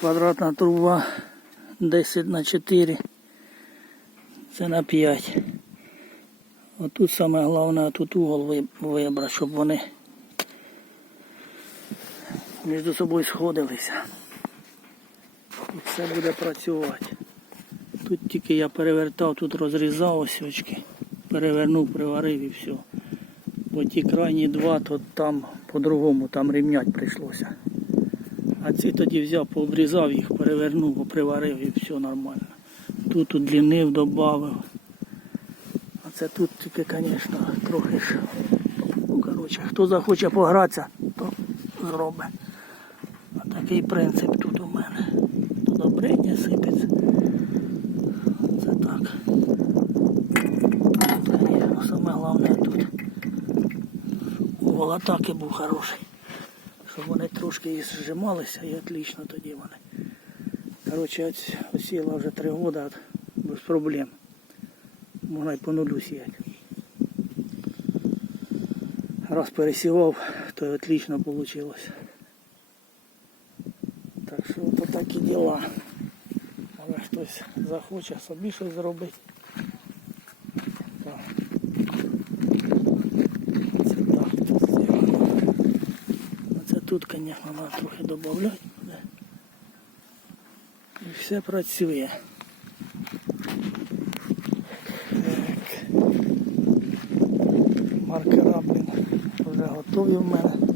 Квадратна труба 10 на 4. Це на 5. Отут саме головне, тут угол ви- вибрати, щоб вони між собою сходилися. І все буде працювати. Тут тільки я перевертав, тут розрізав ось очки, перевернув, приварив і все. Бо ті крайні два, то там по-другому, там рівнять прийшлося. А ці тоді взяв, пообрізав їх, перевернув, приварив і все нормально. Тут удлінив, додав. А це тут тільки, звісно, трохи ж. Ну, хто захоче погратися, то зробить. А такий принцип тут у мене. То добрення сипеться. Це так. Тут, саме головне тут. Угол атаки був хороший. Вони трошки і зжималися і отлично тоді вони. Коротше, осіла вже три роки без проблем. Можна й по нулю сіяти. Раз пересівав, то й отлично вийшло. Так що то такі діла. Але хтось захоче собі щось зробити. Так. Це так тут зроблено. Оце тут, звісно, треба трохи додати. І все працює. Так. Маркера, блін, вже готові в мене.